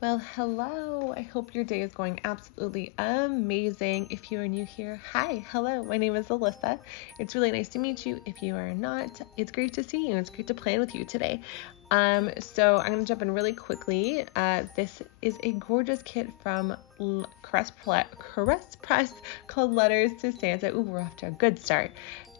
Well, hello. I hope your day is going absolutely amazing. If you are new here, hi, hello. My name is Alyssa. It's really nice to meet you. If you are not, it's great to see you. It's great to plan with you today. So I'm going to jump in really quickly. This is a gorgeous kit from CaressPress called Letters to Santa. Ooh, we're off to a good start.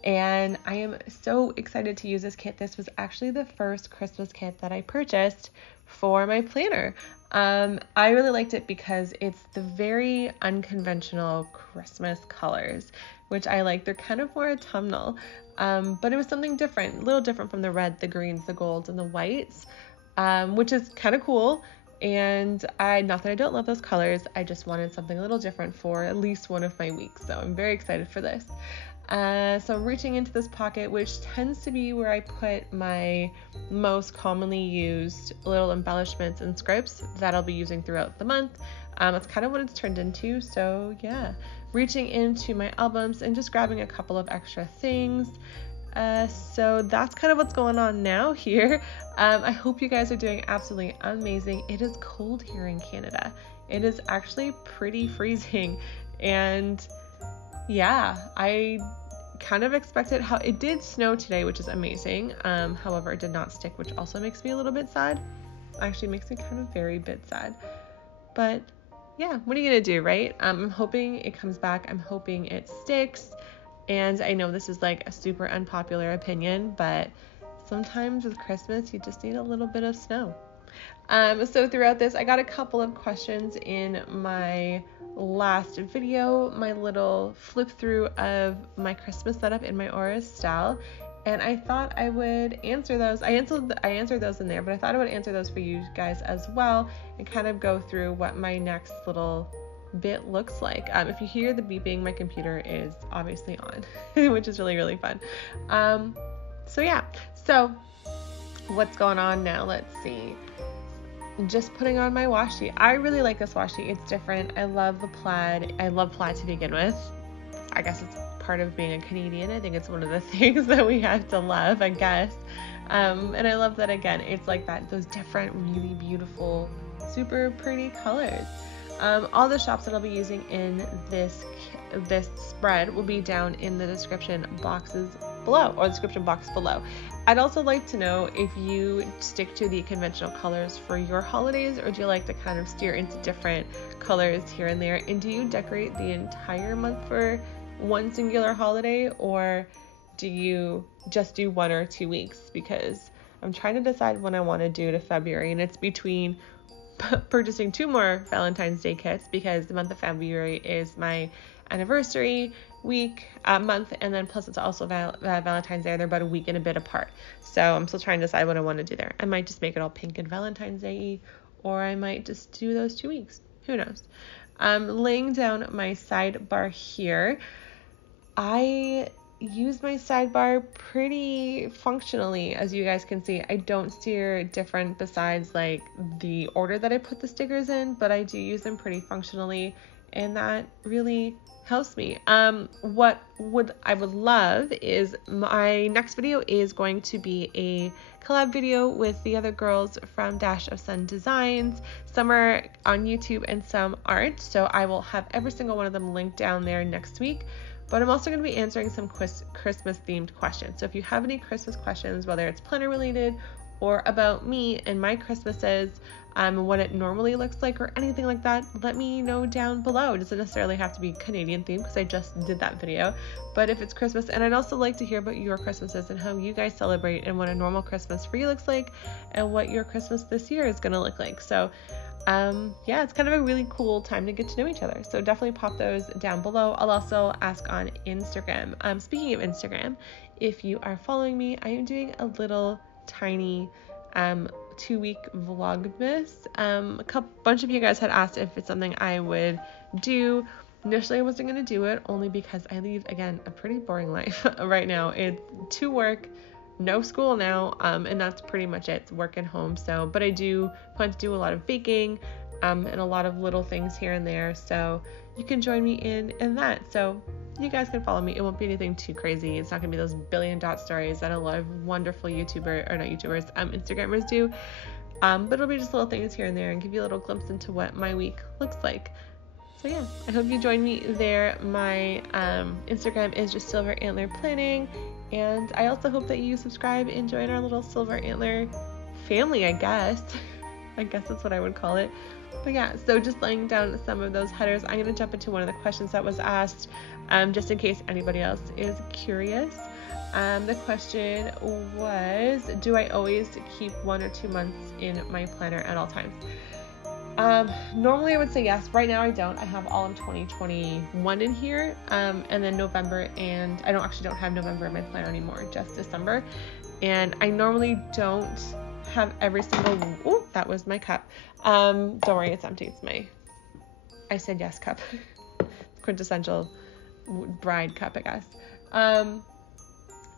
And I am so excited to use this kit. This was actually the first Christmas kit that I purchased for my planner. I really liked it because it's the very unconventional Christmas colors, which I like. They're kind of more autumnal, but it was something different, a little different from the red, the greens, the golds, and the whites, which is kind of cool. And not that I don't love those colors, I just wanted something a little different for at least one of my weeks. So I'm very excited for this. So I'm reaching into this pocket, which tends to be where I put my most commonly used little embellishments and scripts that I'll be using throughout the month. That's kind of what it's turned into. So yeah, reaching into my albums and just grabbing a couple of extra things. So that's kind of what's going on now here. I hope you guys are doing absolutely amazing. It is cold here in Canada. It is actually pretty freezing, and yeah, I kind of expected how it did snow today, which is amazing. However, it did not stick, which also makes me a little bit sad. Actually makes me kind of very bit sad. But yeah, what are you gonna do, right? I'm hoping it comes back. I'm hoping it sticks. And I know this is like a super unpopular opinion, but sometimes with Christmas, you just need a little bit of snow. So throughout this, I got a couple of questions in my last video, my little flip through of my Christmas setup in my Aura style, and I thought I would answer those. I answered those in there, but I thought I would answer those for you guys as well and kind of go through what my next little bit looks like. If you hear the beeping, my computer is obviously on, which is really, really fun. So yeah, so what's going on now? Let's see. Just putting on my washi. I really like this washi. It's different. I love the plaid. I love plaid to begin with. I guess it's part of being a Canadian. I think it's one of the things that we have to love, I guess. And I love that, again, it's like that, those different, really beautiful, super pretty colors. All the shops that I'll be using in this spread will be down in the description boxes below, or the description box below. I'd also like to know if you stick to the conventional colors for your holidays, or do you like to kind of steer into different colors here and there? And do you decorate the entire month for one singular holiday, or do you just do 1 or 2 weeks? Because I'm trying to decide when I want to do to February, and it's between purchasing 2 more Valentine's Day kits, because the month of February is my anniversary month, and then plus it's also Valentine's Day. They're about a week and a bit apart, so I'm still trying to decide what I want to do there. I might just make it all pink and Valentine's Day, or I might just do those 2 weeks. Who knows? Laying down my sidebar here. I use my sidebar pretty functionally, as you guys can see. I don't steer different besides like the order that I put the stickers in, but I do use them pretty functionally, and that really helps me. What I would love is my next video is going to be a collab video with the other girls from Dash of Sun Designs. Some are on YouTube and some aren't, so I will have every single one of them linked down there next week. But I'm also going to be answering some Christmas themed questions. So if you have any Christmas questions, whether it's planner related or about me and my Christmases, what it normally looks like or anything like that, let me know down below. It doesn't necessarily have to be Canadian themed, because I just did that video. But if it's Christmas, and I'd also like to hear about your Christmases and how you guys celebrate, and what a normal Christmas for you looks like, and what your Christmas this year is going to look like. So yeah, it's kind of a really cool time to get to know each other. So definitely pop those down below. I'll also ask on Instagram. Speaking of Instagram, if you are following me, I am doing a little tiny 2-week Vlogmas. A bunch of you guys had asked if it's something I would do. Initially, I wasn't going to do it, only because I lead, again, a pretty boring life right now. It's to work, no school now, and that's pretty much it. It's work and home. So, but I do plan to do a lot of baking, and a lot of little things here and there. So you can join me in that. So you guys can follow me. It won't be anything too crazy. It's not gonna be those billion dot stories that a lot of wonderful Instagrammers do. But it'll be just little things here and there and give you a little glimpse into what my week looks like. So yeah, I hope you join me there. My Instagram is just Silver Antler Planning, and I also hope that you subscribe and join our little Silver Antler family, I guess. I guess that's what I would call it. But yeah, so just laying down some of those headers, I'm going to jump into one of the questions that was asked, just in case anybody else is curious. The question was, do I always keep 1 or 2 months in my planner at all times? Normally I would say yes. Right now I don't. I have all of 2021 in here, and then November, and I don't have November in my planner anymore, just December. And I normally don't have every single, oh, that was my cup. Don't worry, it's empty. It's my, I said yes cup. Quintessential bride cup, I guess.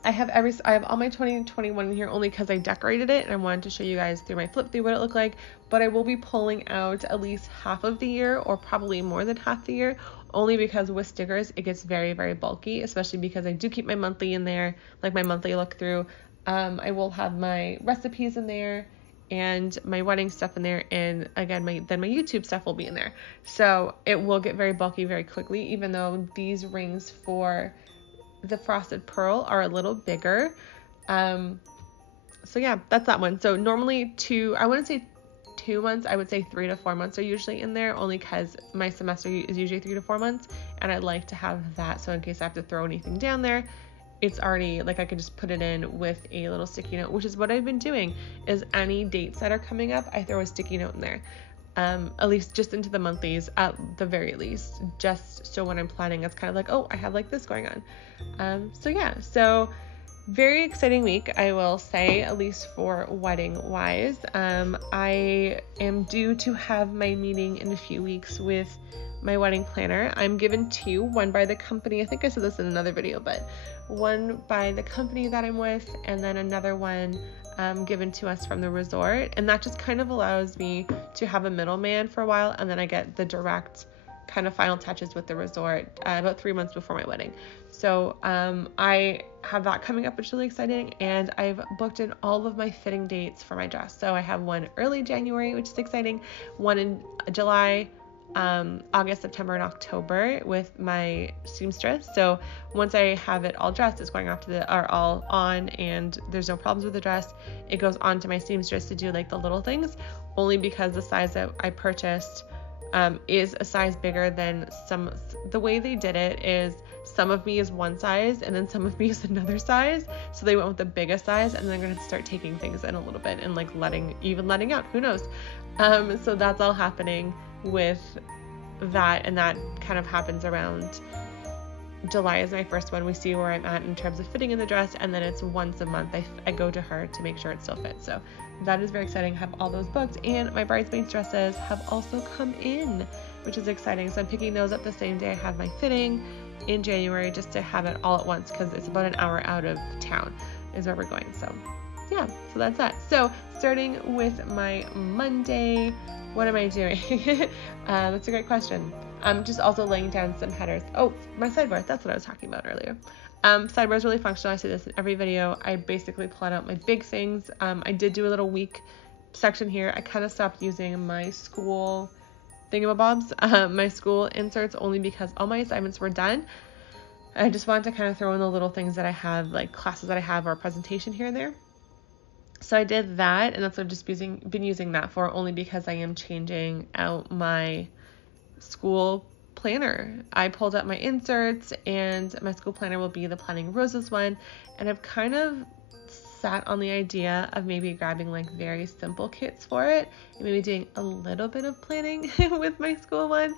I have all my 2021 in here only because I decorated it and I wanted to show you guys through my flip through what it looked like, but I will be pulling out at least half of the year, or probably more than half the year, only because with stickers it gets very, very bulky, especially because I do keep my monthly in there, like my monthly look through. I will have my recipes in there and my wedding stuff in there, and again my YouTube stuff will be in there, so it will get very bulky very quickly, even though these rings for the frosted pearl are a little bigger. So yeah, that's that one. So normally I wouldn't say 2 months, I would say 3 to 4 months are usually in there, only because my semester is usually 3 to 4 months, and I like to have that so in case I have to throw anything down there, it's already like I could just put it in with a little sticky note, which is what I've been doing. Is any dates that are coming up, I throw a sticky note in there. At least just into the monthlies at the very least, just so when I'm planning, it's kind of like, oh, I have like this going on. So yeah, so very exciting week, I will say, at least for wedding wise. I am due to have my meeting in a few weeks with my wedding planner. I'm given 2, one by the company, I think I said this in another video, but one by the company that I'm with, and then another one given to us from the resort, and that just kind of allows me to have a middleman for a while, and then I get the direct kind of final touches with the resort about 3 months before my wedding. So I have that coming up, which is really exciting, and I've booked in all of my fitting dates for my dress. So I have one early January, which is exciting, one in July, August, September, and October with my seamstress. So once I have it all dressed, it's going off all on, and there's no problems with the dress, it goes on to my seamstress to do like the little things, only because the size that I purchased is a size bigger than the way they did it is some of me is one size and then some of me is another size, so they went with the biggest size, and then they're going to start taking things in a little bit and like letting out, who knows. So that's all happening with that, and that kind of happens around July is my first one. We see where I'm at in terms of fitting in the dress, and then it's once a month I go to her to make sure it still fits. So that is very exciting. I have all those booked, and my bridesmaids dresses have also come in, which is exciting. So I'm picking those up the same day I have my fitting in January, just to have it all at once, because it's about an hour out of town is where we're going. So yeah, so that's that. So starting with my Monday, what am I doing? That's a great question. I'm just also laying down some headers. Oh, my sidebar, that's what I was talking about earlier. Sidebar is really functional. I say this in every video. I basically plot out my big things. I did do a little week section here. I kind of stopped using my school thingamabobs, my school inserts, only because all my assignments were done. I just wanted to kind of throw in the little things that I have, like classes that I have or a presentation here and there. So I did that, and that's what I've just been using that for, only because I am changing out my school planner. I pulled out my inserts, and my school planner will be the Planning Roses one, and I've kind of sat on the idea of maybe grabbing like very simple kits for it and maybe doing a little bit of planning with my school one.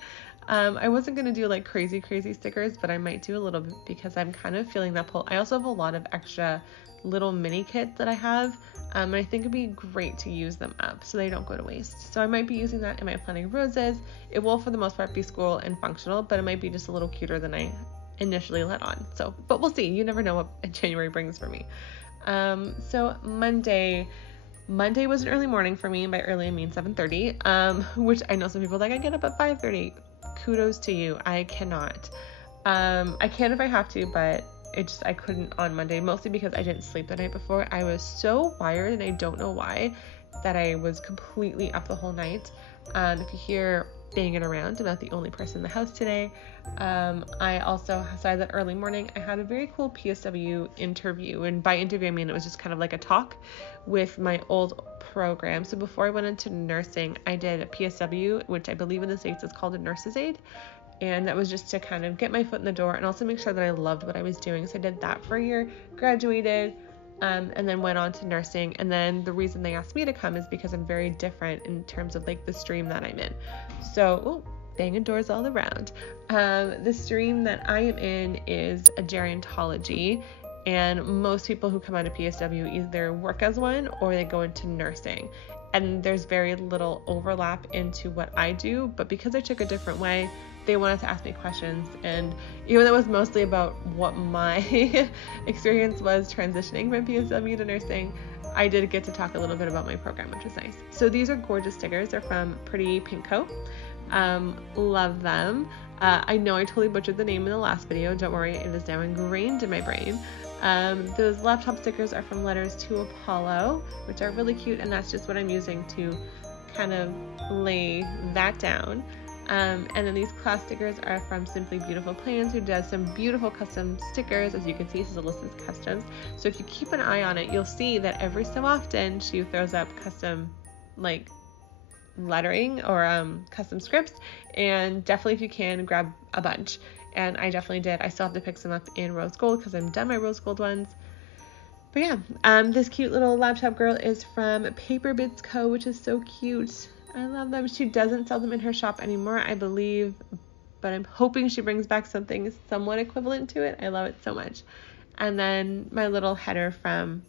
I wasn't going to do like crazy stickers, but I might do a little bit because I'm kind of feeling that pull. I also have a lot of extra little mini kits that I have, and I think it'd be great to use them up so they don't go to waste. So I might be using that in my Planning Roses. It will for the most part be school and functional, but it might be just a little cuter than I initially let on. So, but we'll see. You never know what January brings for me. So Monday was an early morning for me, and by early I mean 7:30, which I know some people are like, I get up at 5:30. Kudos to you. I cannot. I can if I have to, but I couldn't on Monday, mostly because I didn't sleep the night before. I was so wired, and I don't know why, that I was completely up the whole night. If you hear banging around, I'm not the only person in the house today. I also started that early morning. I had a very cool Psw interview, and by interview I mean it was just kind of like a talk with my old program. So before I went into nursing, I did a Psw, which I believe in the States is called a nurse's aid, and that was just to kind of get my foot in the door and also make sure that I loved what I was doing. So I did that for a year, graduated, and then went on to nursing. And then the reason they asked me to come is because I'm very different in terms of like the stream that I'm in. So, banging doors all around. The stream that I am in is a gerontology, and most people who come out of PSW either work as one or they go into nursing. And there's very little overlap into what I do, but because I took a different way, they wanted to ask me questions, and even though it was mostly about what my experience was transitioning from PSW to nursing, I did get to talk a little bit about my program, which was nice. So these are gorgeous stickers. They're from Pretty Pink Co. Love them. I know I totally butchered the name in the last video. Don't worry, it is now ingrained in my brain. Those laptop stickers are from Letters to Apollo, which are really cute, and that's just what I'm using to kind of lay that down. And then these class stickers are from Simply Beautiful Plans, who does some beautiful custom stickers. As you can see, this is Alys's Customs. So if you keep an eye on it, you'll see that every so often she throws up custom like lettering or custom scripts, and definitely if you can, grab a bunch. And I definitely did. I still have to pick some up in rose gold because I'm done my rose gold ones. But yeah, this cute little laptop girl is from Paper Bits Co., which is so cute. I love them. She doesn't sell them in her shop anymore, I believe, but I'm hoping she brings back something somewhat equivalent to it. I love it so much. And then my little header from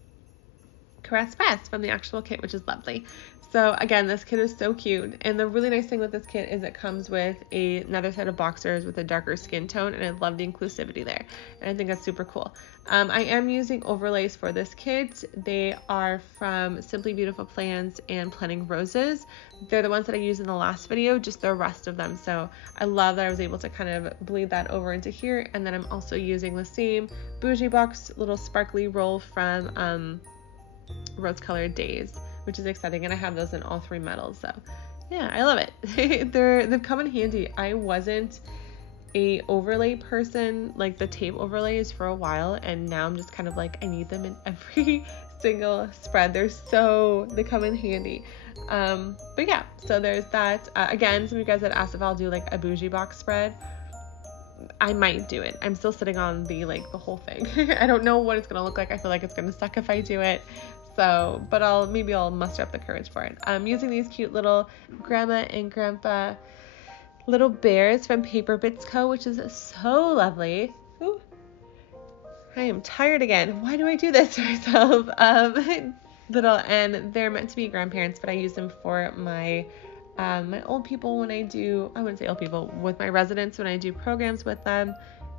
CaressPress from the actual kit, which is lovely. So again, this kit is so cute, and the really nice thing with this kit is it comes with another set of boxers with a darker skin tone, and I love the inclusivity there, and I think that's super cool. I am using overlays for this kit. They are from Simply Beautiful Plans and Planting Roses. They're the ones that I used in the last video, just the rest of them. So I love that I was able to kind of bleed that over into here, and then I'm also using the same bougie box little sparkly roll from Rose Colored Days, which is exciting, and I have those in all 3 metals. So yeah, I love it. They've come in handy. I wasn't a overlay person, like the tape overlays, for a while, and now I'm just kind of like, I need them in every single spread. They come in handy. But yeah, so there's that. Again, some of you guys had asked if I'll do like a bougie box spread. I might do it. I'm still sitting on the whole thing. I don't know what it's gonna look like. I feel like it's gonna suck if I do it. So, but maybe I'll muster up the courage for it. I'm using these cute little grandma and grandpa little bears from Paper Bits Co., which is so lovely. Ooh, I am tired again. Why do I do this to myself? And they're meant to be grandparents, but I use them for my old people when I wouldn't say old people, with my residents when I do programs with them.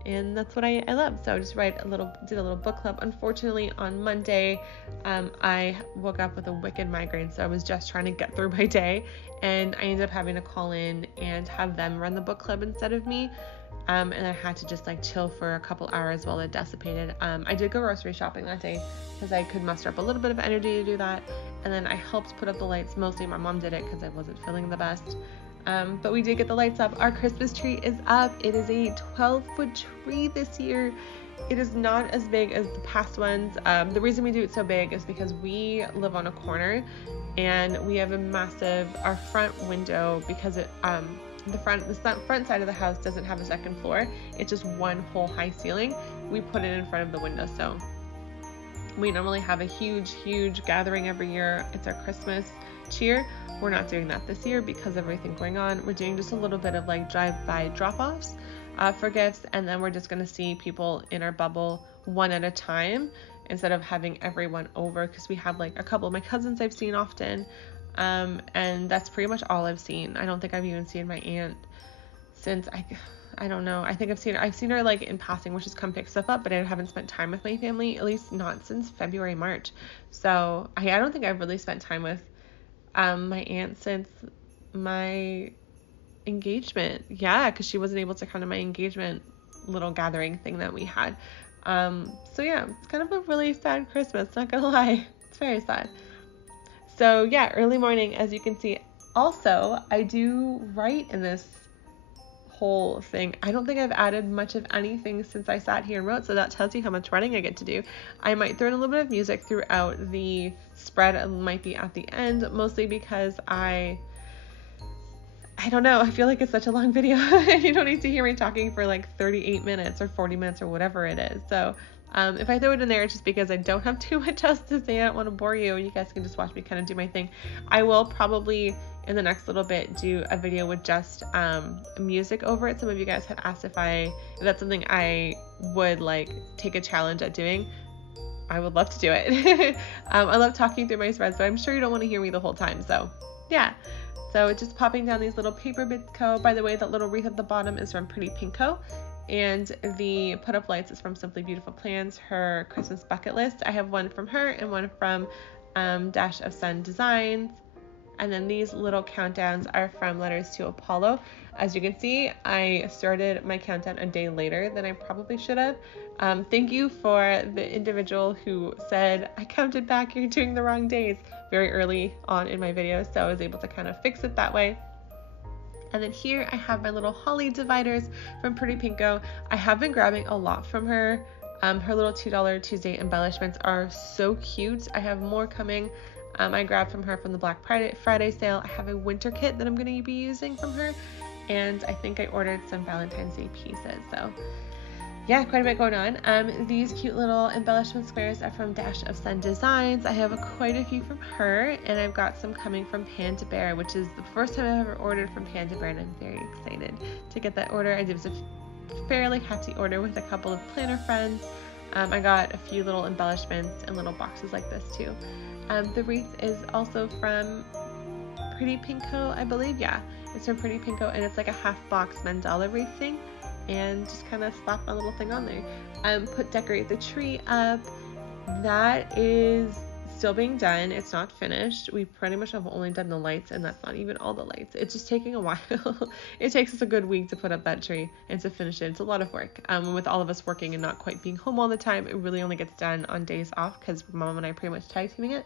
And that's what I love. So I just did a little book club. Unfortunately, on Monday, I woke up with a wicked migraine, so I was just trying to get through my day, and I ended up having to call in and have them run the book club instead of me. And I had to just chill for a couple hours while it dissipated. I did go grocery shopping that day because I could muster up a little bit of energy to do that. And then I helped put up the lights. Mostly my mom did it because I wasn't feeling the best. But we did get the lights up. Our Christmas tree is up. It is a 12-foot tree this year. It is not as big as the past ones. The reason we do it so big is because we live on a corner, and we have our front window, because the front side of the house doesn't have a second floor. It's just one whole high ceiling. We put it in front of the window, so we normally have a huge gathering every year. It's our Christmas cheer. We're not doing that this year because of everything going on. We're doing just a little bit of drive-by drop-offs for gifts, and then we're just going to see people in our bubble one at a time instead of having everyone over, because we have a couple of my cousins I've seen often, and that's pretty much all I've seen. I don't think I've even seen my aunt since I don't know. I think I've seen her in passing when she's come pick stuff up, but I haven't spent time with my family, at least not since February, March. So I don't think I've really spent time with my aunt since my engagement. Yeah, because she wasn't able to come to my engagement little gathering thing that we had. So yeah, it's kind of a really sad Christmas, not gonna lie. It's very sad. So yeah, early morning, as you can see. Also, I do write in this whole thing. I don't think I've added much of anything since I sat here and wrote, so that tells you how much writing I get to do. I might throw in a little bit of music throughout the spread. It might be at the end, mostly because I don't know, I feel like it's such a long video. You don't need to hear me talking for like 38 minutes or 40 minutes or whatever it is. So if I throw it in there, it's just because I don't have too much else to say. I don't want to bore you. You guys can just watch me kind of do my thing. I will probably in the next little bit do a video with just music over it. Some of you guys had asked if that's something I would like take a challenge at doing. I would love to do it. I love talking through my spreads, but I'm sure you don't want to hear me the whole time. So yeah. So it's just popping down these little paper bits co. By the way, that little wreath at the bottom is from Pretty Pink Co. And the put up lights is from Simply Beautiful Plans, her Christmas bucket list. I have one from her and one from Dash of Sun Designs. And then these little countdowns are from Letters to Apollo. As you can see, I started my countdown a day later than I probably should have. Thank you for the individual who said, I counted back, you're doing the wrong days, very early on in my video, so I was able to kind of fix it that way. And then here I have my little holly dividers from Pretty Pink Co. I have been grabbing a lot from her. Her little $2 Tuesday embellishments are so cute. I have more coming. I grabbed from her from the Black Friday sale. I have a winter kit that I'm going to be using from her. And I think I ordered some Valentine's Day pieces. So yeah, quite a bit going on. These cute little embellishment squares are from Dash of Sun Designs. I have quite a few from her, and I've got some coming from Panda Bear, which is the first time I've ever ordered from Panda Bear, and I'm very excited to get that order. It was a fairly hefty order with a couple of planner friends. I got a few little embellishments and little boxes like this too. The wreath is also from Pretty Pink Co, I believe. Yeah, it's from Pretty Pink Co, and it's like a half box mandala wreath thing. And just kind of slap my little thing on there. Decorate the tree up. That is still being done. It's not finished. We pretty much have only done the lights, and that's not even all the lights. It's just taking a while. It takes us a good week to put up that tree and to finish it. It's a lot of work. With all of us working and not quite being home all the time, it really only gets done on days off because Mom and I pretty much tag teaming it.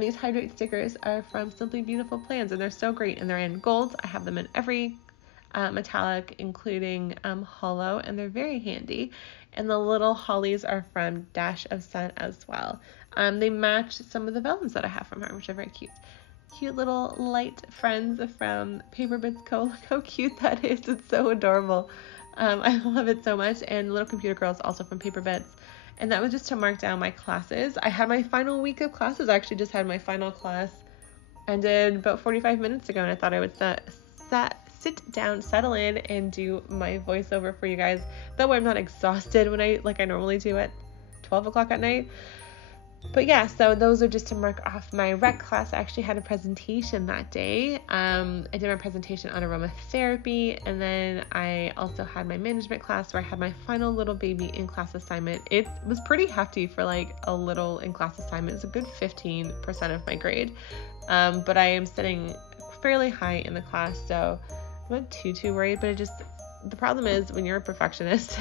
These hydrate stickers are from Simply Beautiful Plans, and they're so great, and they're in golds. I have them in every metallic, including hollow, and they're very handy. And the little hollies are from Dash of Sun as well. They match some of the vellums that I have from her, which are very cute. Cute little light friends from Paper Bits Co. Look how cute that is. It's so adorable. I love it so much. And Little Computer Girls also from Paper Bits. And that was just to mark down my classes. I had my final week of classes. I actually just had my final class ended about 45 minutes ago, and I thought I would sit down, settle in, and do my voiceover for you guys. That way I'm not exhausted when I normally do at 12 o'clock at night. But yeah, so those are just to mark off my rec class. I actually had a presentation that day. I did my presentation on aromatherapy, and then I also had my management class where I had my final little baby in-class assignment. It was pretty hefty for like a little in-class assignment. It's a good 15% of my grade. But I am sitting fairly high in the class, so I'm not too worried, but the problem is when you're a perfectionist,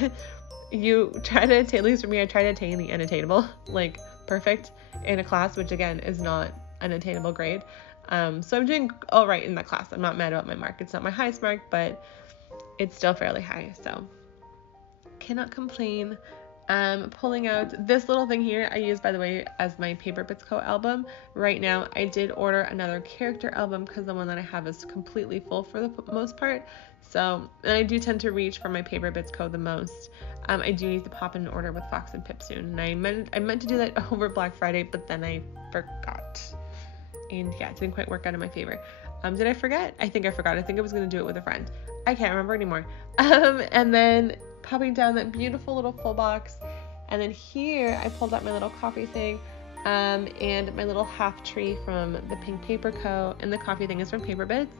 you try to attain, at least for me, I try to attain the unattainable, like perfect in a class, which again is not an attainable grade. So I'm doing all right in that class. I'm not mad about my mark. It's not my highest mark, but it's still fairly high, so cannot complain. Pulling out this little thing here I use, by the way, as my Paper Bits Co. album. Right now I did order another character album because the one that I have is completely full for the most part. So, and I do tend to reach for my Paper Bits Co. the most. I do need to pop in an order with Fox and Pip soon, and I meant to do that over Black Friday, but then I forgot. And yeah, it didn't quite work out in my favor. Did I forget? I think I forgot. I think I was going to do it with a friend. I can't remember anymore. And then popping down that beautiful little full box. And then here I pulled out my little coffee thing and my little half tree from the Pink Paper Co. And the coffee thing is from Paper Bits.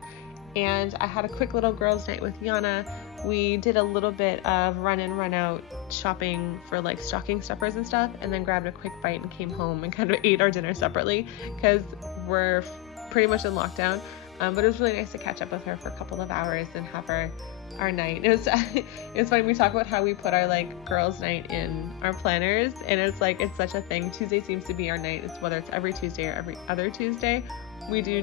And I had a quick little girls' night with Yana. We did a little bit of run in, run out shopping for like stocking stuffers and stuff, and then grabbed a quick bite and came home and kind of ate our dinner separately because we're pretty much in lockdown. But it was really nice to catch up with her for a couple of hours and have her our night. It was funny. We talk about how we put our like girls' night in our planners, and it's like it's such a thing. Tuesday seems to be our night. It's whether it's every Tuesday or every other Tuesday. We do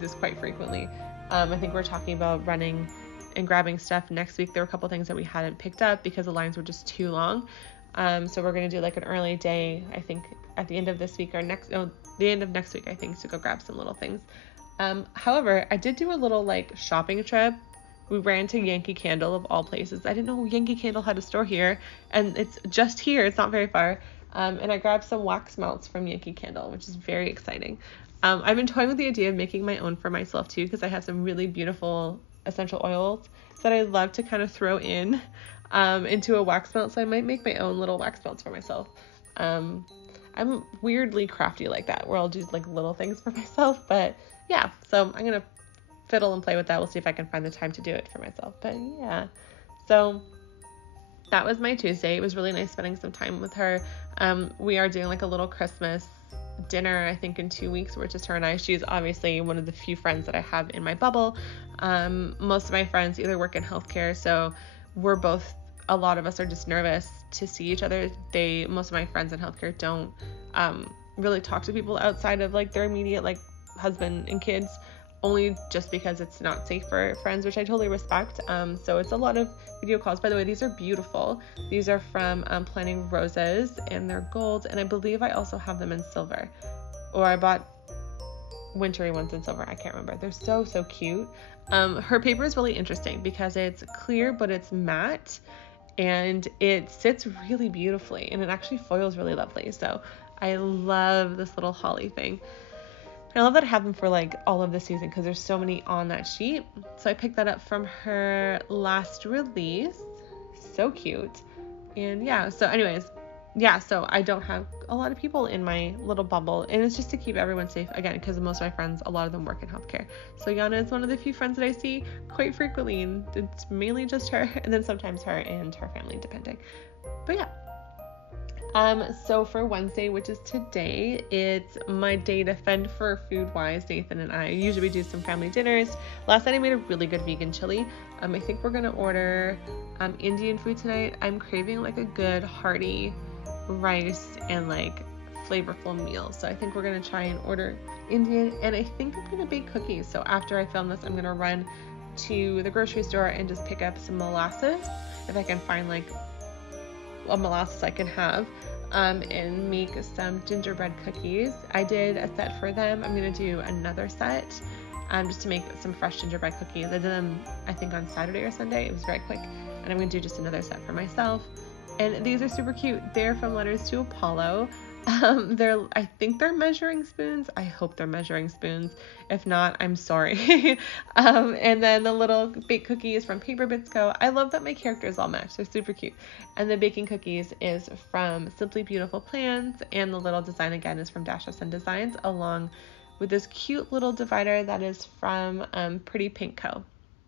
this quite frequently. I think we're talking about running and grabbing stuff next week. There were a couple things that we hadn't picked up because the lines were just too long. So we're gonna do like an early day, I think, at the end of this week or the end of next week, I think, to go grab some little things. However, I did do a little like shopping trip. We ran to Yankee Candle of all places. I didn't know Yankee Candle had a store here, and it's just here. It's not very far. And I grabbed some wax melts from Yankee Candle, which is very exciting. I've been toying with the idea of making my own for myself too, because I have some really beautiful essential oils that I love to kind of throw in into a wax melt. So I might make my own little wax melts for myself. I'm weirdly crafty like that, where I'll do like little things for myself. But yeah, so I'm gonna fiddle and play with that. We'll see if I can find the time to do it for myself. But yeah, so that was my Tuesday. It was really nice spending some time with her. We are doing like a little Christmas dinner, I think, in 2 weeks, where it's just her and I. She's obviously one of the few friends that I have in my bubble. Most of my friends either work in healthcare, so a lot of us are just nervous to see each other. Most of my friends in healthcare don't really talk to people outside of like their immediate like husband and kids, only just because it's not safe for friends, which I totally respect. So it's a lot of video calls. By the way, these are beautiful. These are from Planting Roses, and they're gold, and I believe I also have them in silver, or I bought wintry ones in silver. I can't remember. They're so cute. Her paper is really interesting because it's clear, but it's matte, and it sits really beautifully, and it actually foils really lovely. So I love this little holly thing. I love that I have them for like all of the season because there's so many on that sheet. So I picked that up from her last release. So cute. And yeah, so anyways, so I don't have a lot of people in my little bubble, and it's just to keep everyone safe, again, because most of my friends, a lot of them work in healthcare. So Yana is one of the few friends that I see quite frequently, and it's mainly just her, and then sometimes her and her family, depending. But yeah. So for Wednesday, which is today, it's my day to fend for food-wise. Nathan and I usually do some family dinners. Last night I made a really good vegan chili. I think we're gonna order Indian food tonight. I'm craving like a good hearty rice and like flavorful meal. So I think we're gonna try and order Indian, and I think I'm gonna bake cookies. So after I film this, I'm gonna run to the grocery store and just pick up some molasses, if I can find like a molasses I can have, and make some gingerbread cookies. I did a set for them. I'm gonna do another set just to make some fresh gingerbread cookies. I did them, I think, on Saturday or Sunday. It was very quick, and I'm gonna do just another set for myself. And these are super cute. They're from Letters to Apollo. I think they're measuring spoons. I hope they're measuring spoons. If not, I'm sorry. And then the little baked cookies from Paper Bits Co. I love that my characters all match. They're super cute. And the baking cookies is from Simply Beautiful Plans, and the little design again is from Dash of Sun Designs, along with this cute little divider that is from Pretty Pink Co.,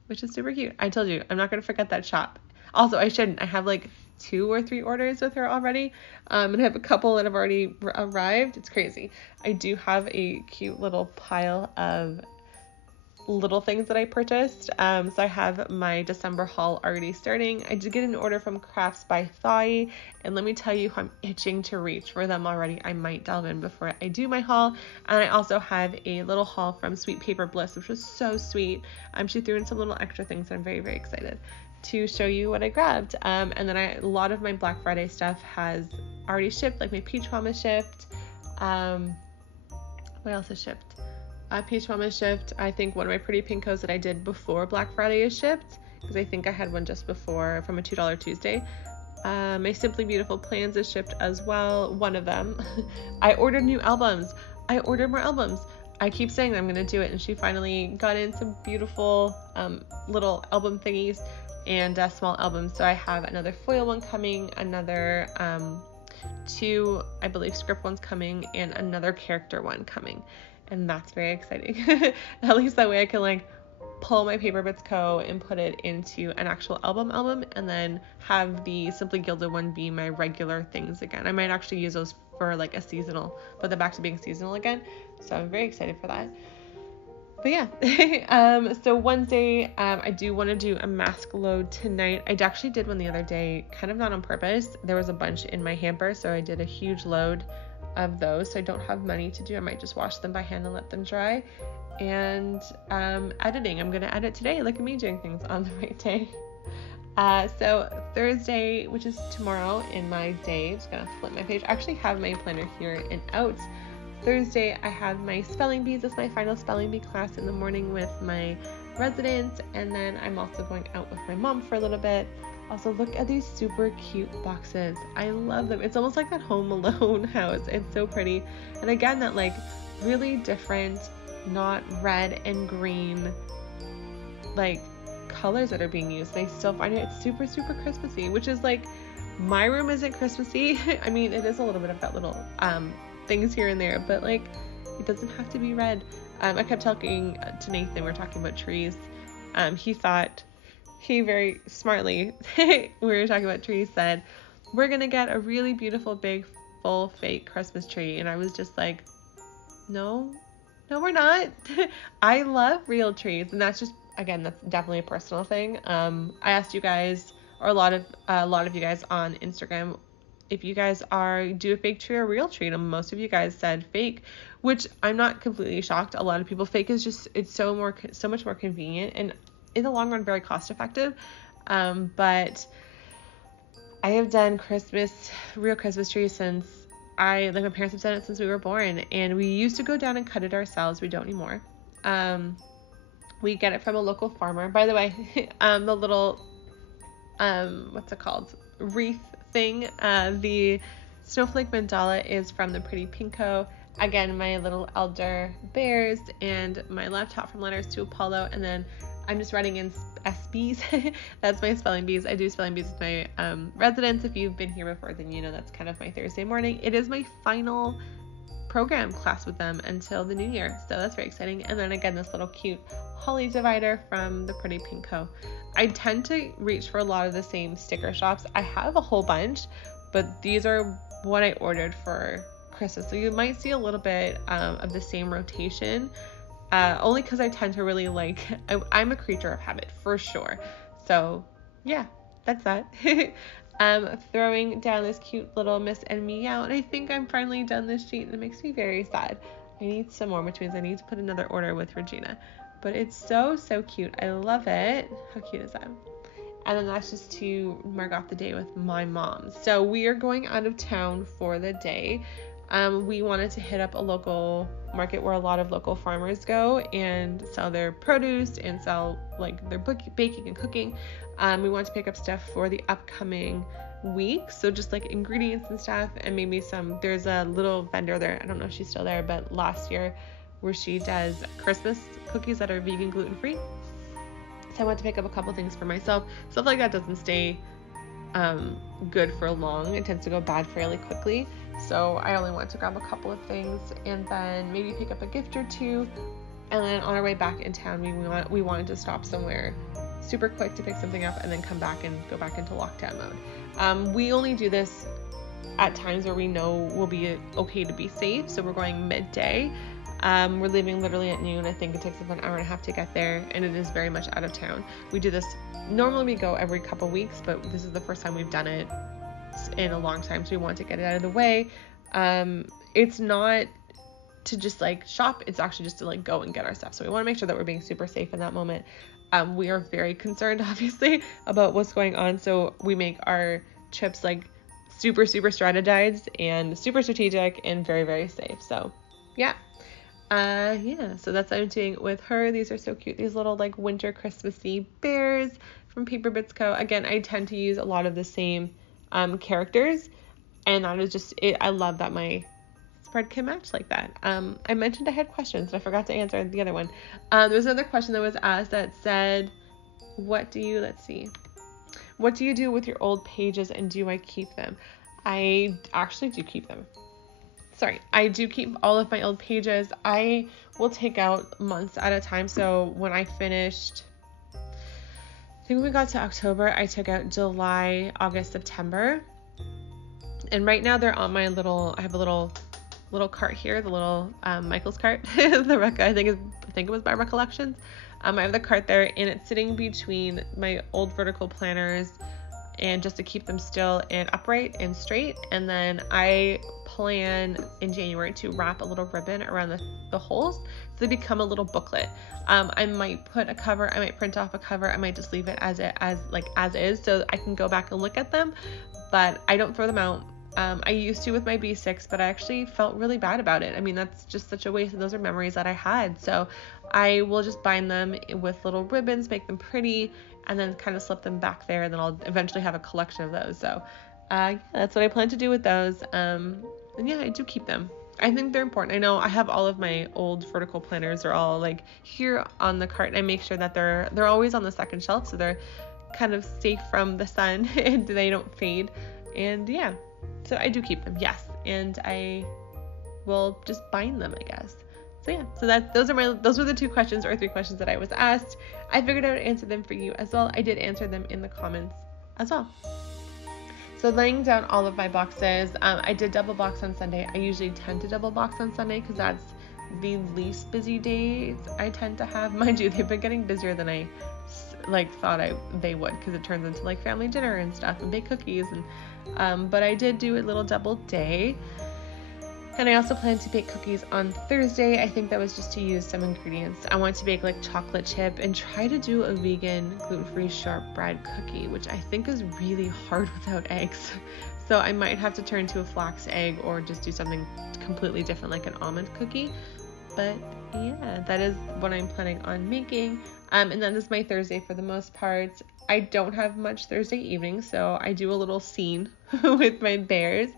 which is super cute. I told you, I'm not going to forget that shop. Also, I shouldn't. I have like 2 or 3 orders with her already, and I have a couple that have already arrived. It's crazy. I do have a cute little pile of little things that I purchased. So I have my December haul already starting. I did get an order from Crafts by Thai, and let me tell you, I'm itching to reach for them already. I might delve in before I do my haul. And I also have a little haul from Sweet Paper Bliss, which was so sweet. She threw in some little extra things, so I'm very, very excited to show you what I grabbed. And then a lot of my Black Friday stuff has already shipped, like my peach plum is shipped. What else is shipped? Peach plum is shipped. I think one of my Pretty Pinkos that I did before Black Friday is shipped, because I think I had one just before from a $2 Tuesday. My Simply Beautiful Plans is shipped as well, one of them. I ordered new albums. I ordered more albums. I keep saying I'm going to do it, and she finally got in some beautiful little album thingies and small albums. So I have another foil one coming, another 2, I believe, script ones coming, and another character one coming. And that's very exciting. At least that way I can like pull my Paper Bits Co. and put it into an actual album, and then have the Simply Gilded one be my regular things again. I might actually use those for like a seasonal, put them back to being seasonal again. So I'm very excited for that. But yeah, so Wednesday, I do want to do a mask load tonight. I actually did one the other day, kind of not on purpose. There was a bunch in my hamper, so I did a huge load of those. So I don't have many to do. I might just wash them by hand and let them dry. And editing, I'm going to edit today. Look at me doing things on the right day. So Thursday, which is tomorrow in my day, just going to flip my page. I actually have my planner here and out. Thursday, I have my spelling bees. It's my final spelling bee class in the morning with my residents, and then I'm also going out with my mom for a little bit. Also, look at these super cute boxes. I love them. It's almost like that Home Alone house. It's so pretty. And again, that like really different, not red and green, like colors that are being used. I still find it super, super Christmassy, which is like, my room isn't Christmassy. I mean, it is a little bit of that little, things here and there, but like it doesn't have to be red. I kept talking to Nathan, we were talking about trees. He very smartly, we were talking about trees, said we're gonna get a really beautiful big full fake Christmas tree, and I was just like, no we're not. I love real trees, and that's just, again, that's definitely a personal thing. I asked you guys, or a lot of you guys on Instagram, if you guys do a fake tree or a real tree, and most of you guys said fake, which I'm not completely shocked. A lot of people, fake is just, it's so much more convenient, and in the long run, very cost effective. But I have done real Christmas trees since my parents have done it since we were born, and we used to go down and cut it ourselves. We don't anymore. We get it from a local farmer. By the way, the little, what's it called? Wreath thing, the snowflake mandala is from the Pretty Pinko. Again, my little elder bears, and my laptop from Letters to Apollo, and then I'm just writing in SBs. That's my spelling bees. I do spelling bees with my residents. If you've been here before, then you know that's kind of my Thursday morning. It is my final program class with them until the new year, so that's very exciting. And then again, this little cute holly divider from the Pretty Pinko. I tend to reach for a lot of the same sticker shops. I have a whole bunch, but these are what I ordered for Christmas, so you might see a little bit of the same rotation, only because I tend to really like, I'm a creature of habit for sure. So yeah, that's that. Throwing down this cute little Miss and Meow, and I think I'm finally done this sheet, and it makes me very sad. I need some more, which means I need to put another order with Regina, but it's so cute. I love it. How cute is that? And then that's just to mark off the day with my mom. So we are going out of town for the day. We wanted to hit up a local market where a lot of local farmers go and sell their produce and sell like their baking and cooking. We want to pick up stuff for the upcoming week, so just like ingredients and stuff, and maybe there's a little vendor there, I don't know if she's still there, but last year, where she does Christmas cookies that are vegan, gluten-free. So I want to pick up a couple things for myself. Stuff like that doesn't stay good for long. It tends to go bad fairly quickly. So I only want to grab a couple of things and then maybe pick up a gift or two. And then on our way back in town, we wanted to stop somewhere super quick to pick something up and then come back and go back into lockdown mode. We only do this at times where we know we'll be okay to be safe. So we're going midday. We're leaving literally at noon. I think it takes about an hour and a half to get there, and it is very much out of town. We do this, normally we go every couple weeks, but this is the first time we've done it in a long time, so we want to get it out of the way. It's not to just like shop, it's actually just to like go and get our stuff. So we want to make sure that we're being super safe in that moment. We are very concerned, obviously, about what's going on, so we make our trips like super strategized and super strategic and very safe. So yeah. So that's what I'm doing with her. These are so cute. These little like winter Christmassy bears from Paper Bits Co. Again, I tend to use a lot of the same characters, and that is just it. I love that my spread can match like that. I mentioned I had questions, and I forgot to answer the other one. There was another question that was asked that said, what do you do with your old pages, and do I keep them? I actually do keep them. I do keep all of my old pages. I will take out months at a time. So when I finished, I think when we got to October, I took out July, August, September. And right now they're on my I have a little little cart here, the little Michael's cart, I think it was by Recollections. I have the cart there, and it's sitting between my old vertical planners, and just to keep them still and upright and straight. And then I plan in January to wrap a little ribbon around the holes so they become a little booklet. I might put a cover, I might print off a cover, I might just leave it as is, so I can go back and look at them, but I don't throw them out. I used to with my B6, but I actually felt really bad about it. I mean, that's just such a waste, and those are memories that I had. So I will just bind them with little ribbons, make them pretty, and then kind of slip them back there, and then I'll eventually have a collection of those. So yeah, that's what I plan to do with those. And yeah, I do keep them. I think they're important. I know I have all of my old vertical planners are all like here on the cart, and I make sure that they're always on the second shelf, so they're kind of safe from the sun and they don't fade. And yeah, so I do keep them, yes, and I will just bind them, I guess. So yeah, so those were the 2 questions or 3 questions that I was asked. I figured I would answer them for you as well. I did answer them in the comments as well. So laying down all of my boxes, I did double box on Sunday. I usually tend to double box on Sunday because that's the least busy days I tend to have. Mind you, they've been getting busier than I thought they would, because it turns into family dinner and stuff and bake cookies, and but I did do a little double day. And I also plan to bake cookies on Thursday. I think that was just to use some ingredients. I want to bake chocolate chip and try to do a vegan gluten-free shortbread cookie, which I think is really hard without eggs. So I might have to turn to a flax egg or just do something completely different like an almond cookie. But yeah, that is what I'm planning on making. And then this is my Thursday for the most part. I don't have much Thursday evening, so I do a little scene with my bears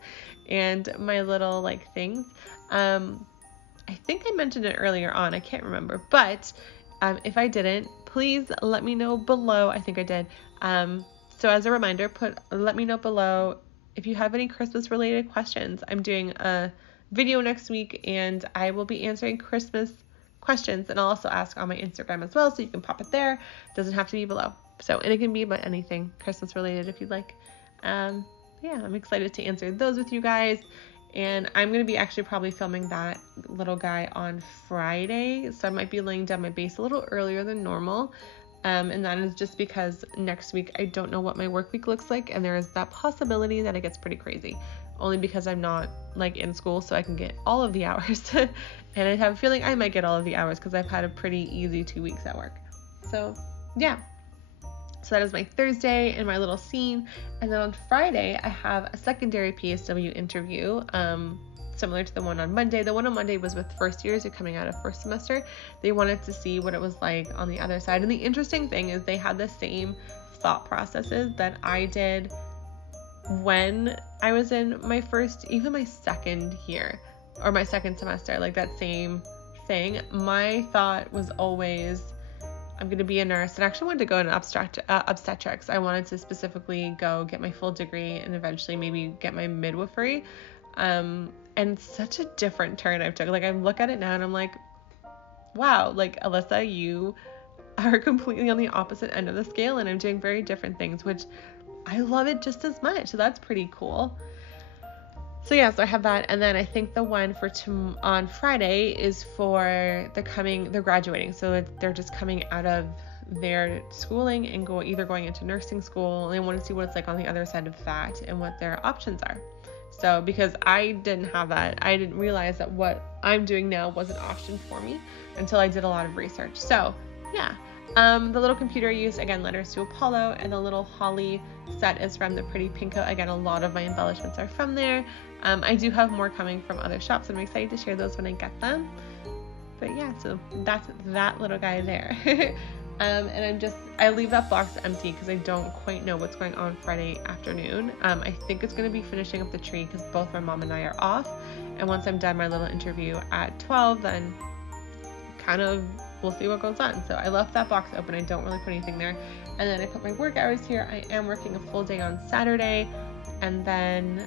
and my little things. I think I mentioned it earlier on, I can't remember, but if I didn't, please let me know below. I think I did. So as a reminder, let me know below if you have any Christmas related questions. I'm doing a video next week, and I will be answering Christmas questions, and I'll also ask on my Instagram as well, so you can pop it there. It doesn't have to be below. So, and it can be about anything Christmas related if you'd like. Yeah, I'm excited to answer those with you guys. And I'm going to be actually probably filming that little guy on Friday. So I might be laying down my base a little earlier than normal. And that is just because next week I don't know what my work week looks like. And there is that possibility that it gets pretty crazy. Only because I'm not in school, so I can get all of the hours. And I have a feeling I might get all of the hours because I've had a pretty easy 2 weeks at work. So yeah. So that is my Thursday and my little scene. And then on Friday, I have a secondary Psw interview, similar to the one on Monday. The one on Monday was with first years who are coming out of first semester. They wanted to see what it was like on the other side. And the interesting thing is they had the same thought processes that I did when I was in my second year or my second semester, that same thing. My thought was always, I'm going to be a nurse, and I actually wanted to go into obstetrics. I wanted to specifically go get my full degree and eventually maybe get my midwifery. And it's such a different turn I've took. I look at it now and I'm like, wow, Alyssa, you are completely on the opposite end of the scale, and I'm doing very different things, which I love it just as much. So that's pretty cool. So yeah, so I have that, and then I think the one for on Friday is for they're graduating, so they're just coming out of their schooling and either going into nursing school, and they want to see what it's like on the other side of that and what their options are. So because I didn't have that, I didn't realize that what I'm doing now was an option for me until I did a lot of research. So yeah, the little computer I used, again, Letters to Apollo, and the little holly set is from the Pretty Pinko. Again, a lot of my embellishments are from there. I do have more coming from other shops, and I'm excited to share those when I get them. But yeah, so that's that little guy there. And I leave that box empty because I don't quite know what's going on Friday afternoon. I think it's going to be finishing up the tree because both my mom and I are off. And once I'm done my little interview at 12, then we'll see what goes on. So I left that box open. I don't really put anything there. And then I put my work hours here. I am working a full day on Saturday. And then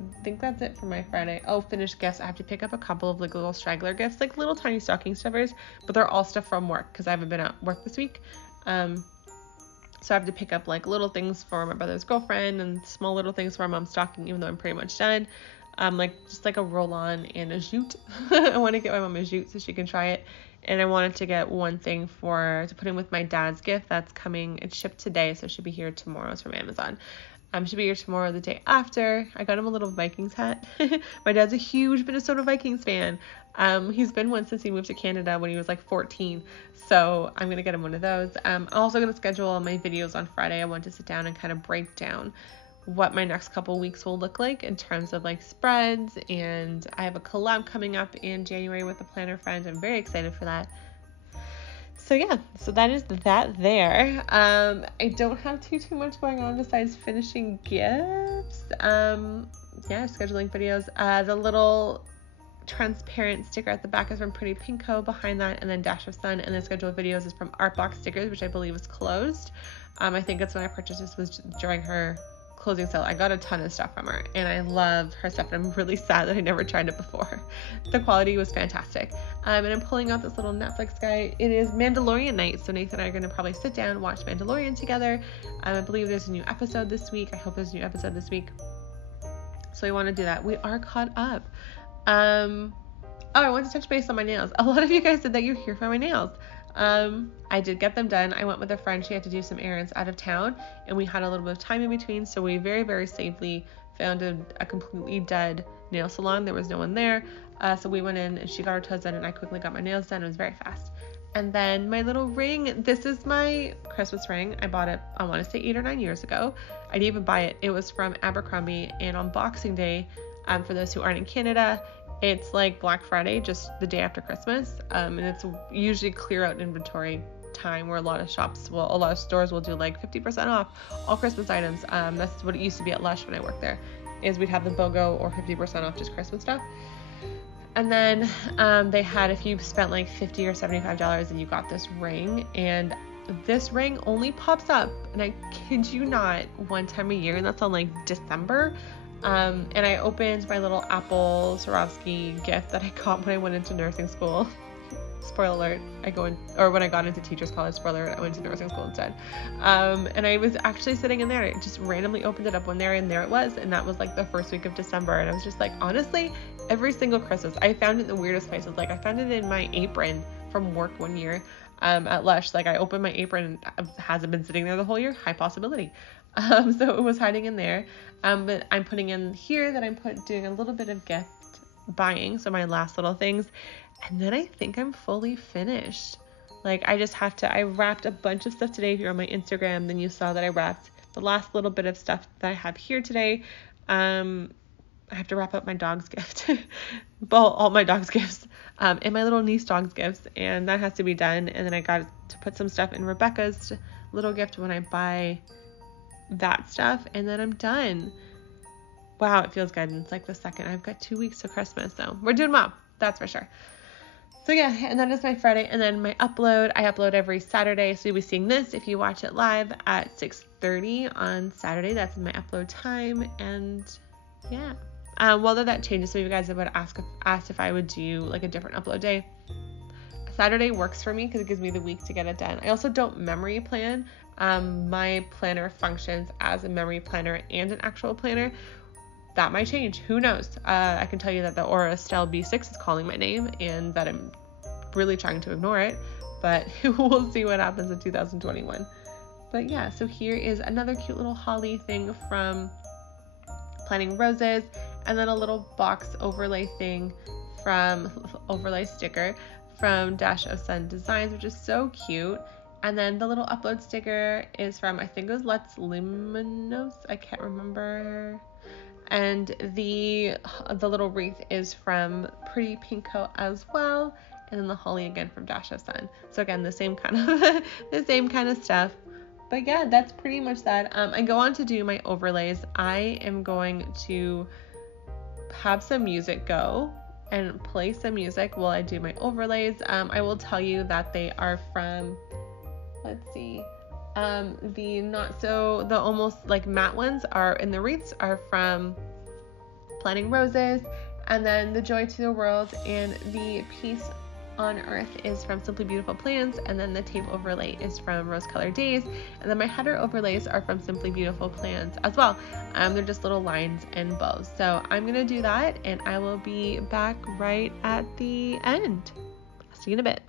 I think that's it for my Friday. Oh, finished gifts. I have to pick up a couple of little straggler gifts, little tiny stocking stuffers, but they're all stuff from work because I haven't been at work this week. So So I have to pick up like little things for my brother's girlfriend and small little things for my mom's stocking, even though I'm pretty much done. Like just like a roll-on and a jute. I want to get my mom a jute so she can try it. And I wanted to get one thing to put in with my dad's gift that's coming. It's shipped today, so it should be here tomorrow. It's from Amazon. Should be here tomorrow, the day after. I got him a little Vikings hat. My dad's a huge Minnesota Vikings fan. He's been one since he moved to Canada when he was like 14. So I'm going to get him one of those. I'm also going to schedule my videos on Friday. I want to sit down and kind of break down what my next couple weeks will look like in terms of like spreads. And I have a collab coming up in January with a planner friend. I'm very excited for that. So yeah, so that is that there. I don't have too much going on besides finishing gifts. Scheduling videos. The little transparent sticker at the back is from Pretty Pinko, behind that, and then Dash of Sun, and the scheduled videos is from Artbox Stickers, which I believe is closed. I think it's when I purchased this was during her closing sale. I got a ton of stuff from her, and I love her stuff, and I'm really sad that I never tried it before. The quality was fantastic. And I'm pulling out this little Netflix guy. It is Mandalorian night, so Nathan and I are going to probably sit down and watch Mandalorian together. I believe there's a new episode this week. I hope there's a new episode this week. So we want to do that. We are caught up. I want to touch base on my nails. A lot of you guys said that you're here for my nails. I did get them done. I went with a friend. She had to do some errands out of town, and we had a little bit of time in between, so we very, very safely found a completely dead nail salon. There was no one there, so we went in, and she got her toes done, and I quickly got my nails done. It was very fast. And then my little ring. This is my Christmas ring. I bought it, I want to say 8 or 9 years ago. I didn't even buy it. It was from Abercrombie, and on Boxing Day, for those who aren't in Canada, it's like Black Friday, just the day after Christmas, and it's usually clear out inventory time where a lot of stores will do like 50% off all Christmas items. That's what it used to be at Lush when I worked there, is we'd have the BOGO or 50% off just Christmas stuff. And then they had, if you spent like $50 or $75, and you got this ring, and this ring only pops up, and I kid you not, one time a year, and that's on like December. And I opened my little Apple Swarovski gift that I got when I went into nursing school. Spoiler alert, when I got into teacher's college, spoiler alert, I went to nursing school instead. And I was actually sitting in there, and I just randomly opened it up one day, and there it was, and that was like the first week of December, and I was just like, honestly, every single Christmas, I found it in the weirdest places. Like, I found it in my apron from work one year, at Lush. Like, I opened my apron, has it been sitting there the whole year? High possibility. So it was hiding in there. But I'm putting in here that I'm doing a little bit of gift buying, so my last little things, and then I think I'm fully finished. Like, I wrapped a bunch of stuff today. If you're on my Instagram, then you saw that I wrapped the last little bit of stuff that I have here today. I have to wrap up my dog's gift, all my dog's gifts, and my little niece dog's gifts, and that has to be done. And then I got to put some stuff in Rebecca's little gift when I buy that stuff, and then I'm done. Wow, it feels good. And it's like the second. I've got 2 weeks to Christmas, so we're doing well, that's for sure. So yeah, and that is my Friday. And then my upload, I upload every Saturday, so you'll be seeing this if you watch it live at 6:30 on Saturday. That's my upload time. And yeah, whether that changes, so you guys have asked if I would do like a different upload day. Saturday works for me because it gives me the week to get it done. I also don't memory plan. My planner functions as a memory planner and an actual planner. That might change. Who knows? I can tell you that the Aura Estelle B6 is calling my name, and that I'm really trying to ignore it, but we'll see what happens in 2021. But yeah, so here is another cute little holly thing from Planning Roses, and then a little box overlay thing overlay sticker from Dash of Sun Designs, which is so cute. And then the little upload sticker is from, I think it was Let's Luminous, I can't remember. And the little wreath is from Pretty Pinko as well. And then the holly again from Dash of Sun. So again, the same kind of stuff. But yeah, that's pretty much that. I go on to do my overlays. I am going to have some music go and play some music while I do my overlays. I will tell you that they are from, let's see, the almost like matte ones are in the wreaths are from Planning Roses, and then the Joy to the World and the Peace on Earth is from Simply Beautiful Plants, and then the tape overlay is from Rose Colored Days, and then my header overlays are from Simply Beautiful Plants as well. They're just little lines and bows. So I'm gonna do that, and I will be back right at the end. I'll see you in a bit.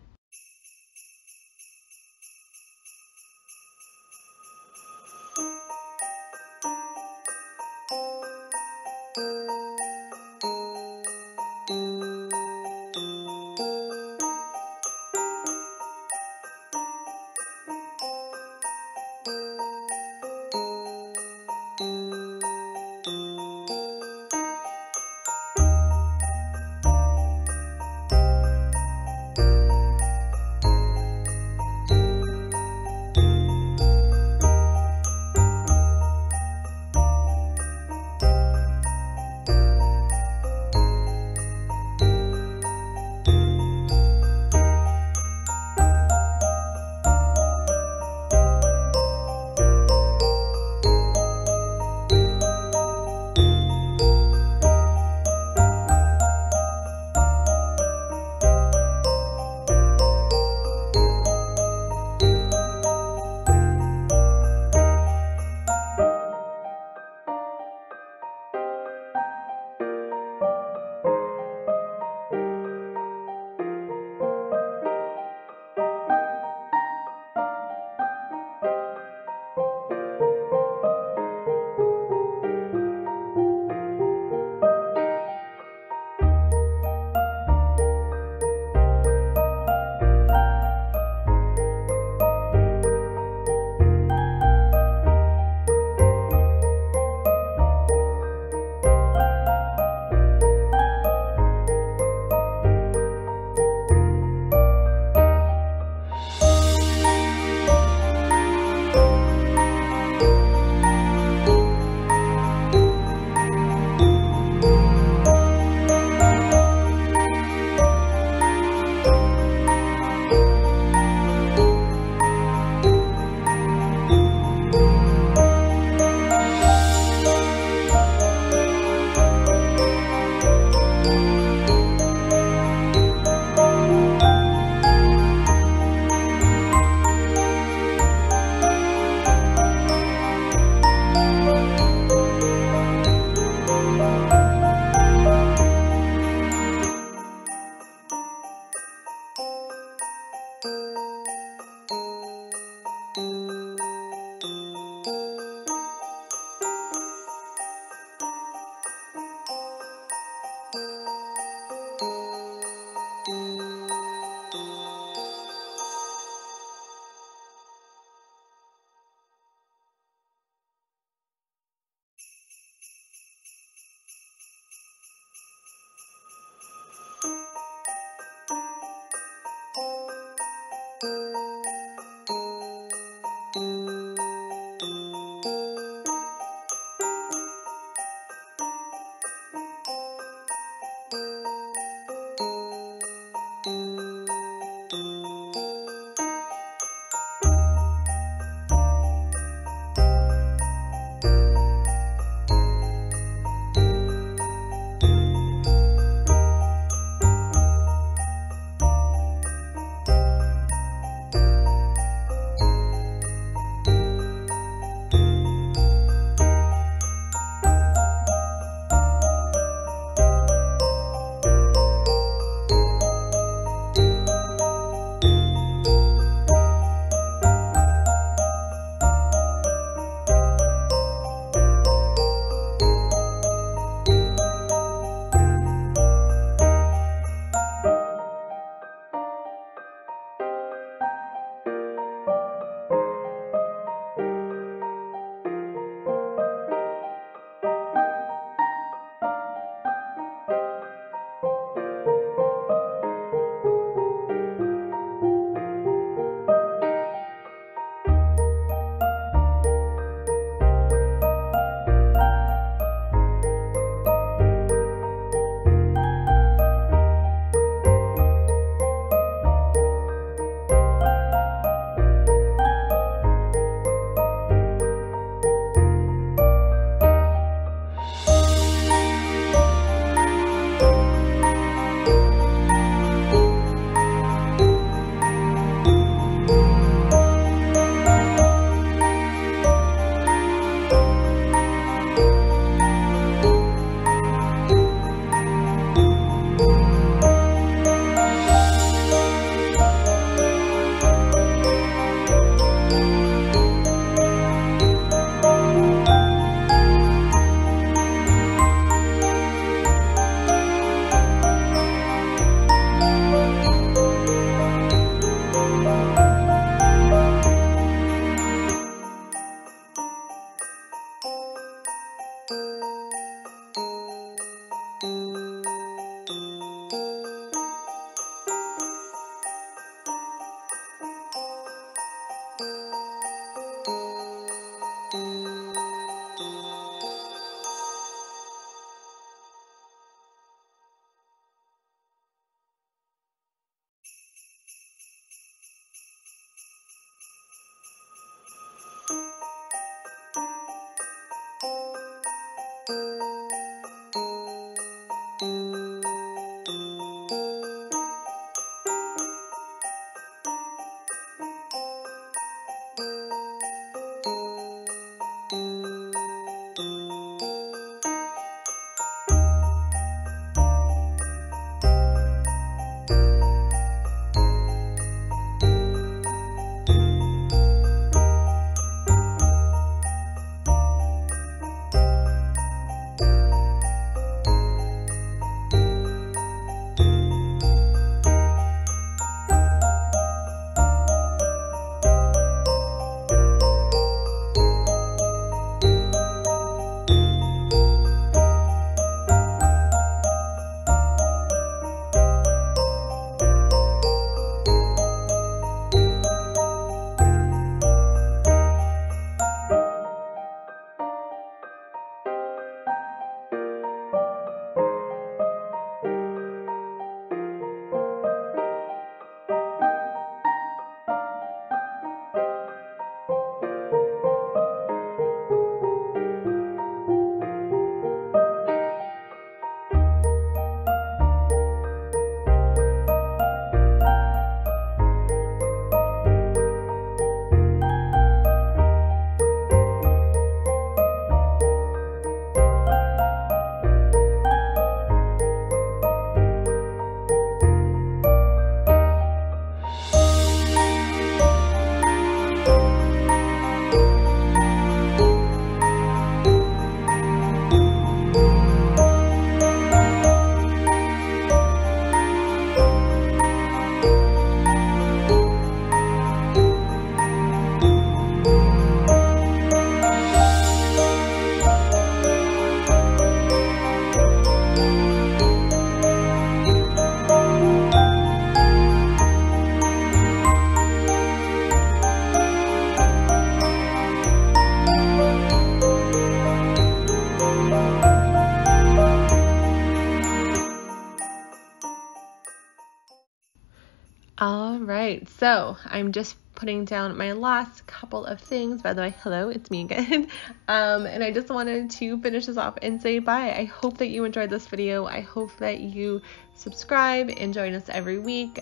All right, so I'm just putting down my last couple of things. By the way, hello, it's me again. And I just wanted to finish this off and say bye. I hope that you enjoyed this video. I hope that you subscribe and join us every week.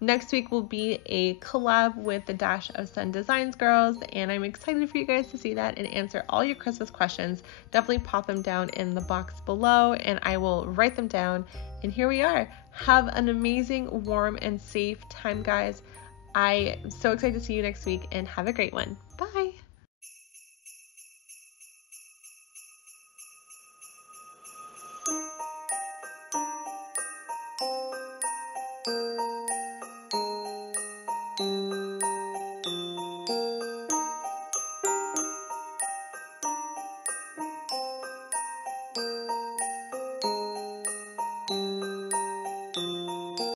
Next week will be a collab with the Dash of Sun Designs girls, and I'm excited for you guys to see that and answer all your Christmas questions. Definitely pop them down in the box below and I will write them down. And here we are. Have an amazing, warm, and safe time, guys. I'm so excited to see you next week, and have a great one. Bye.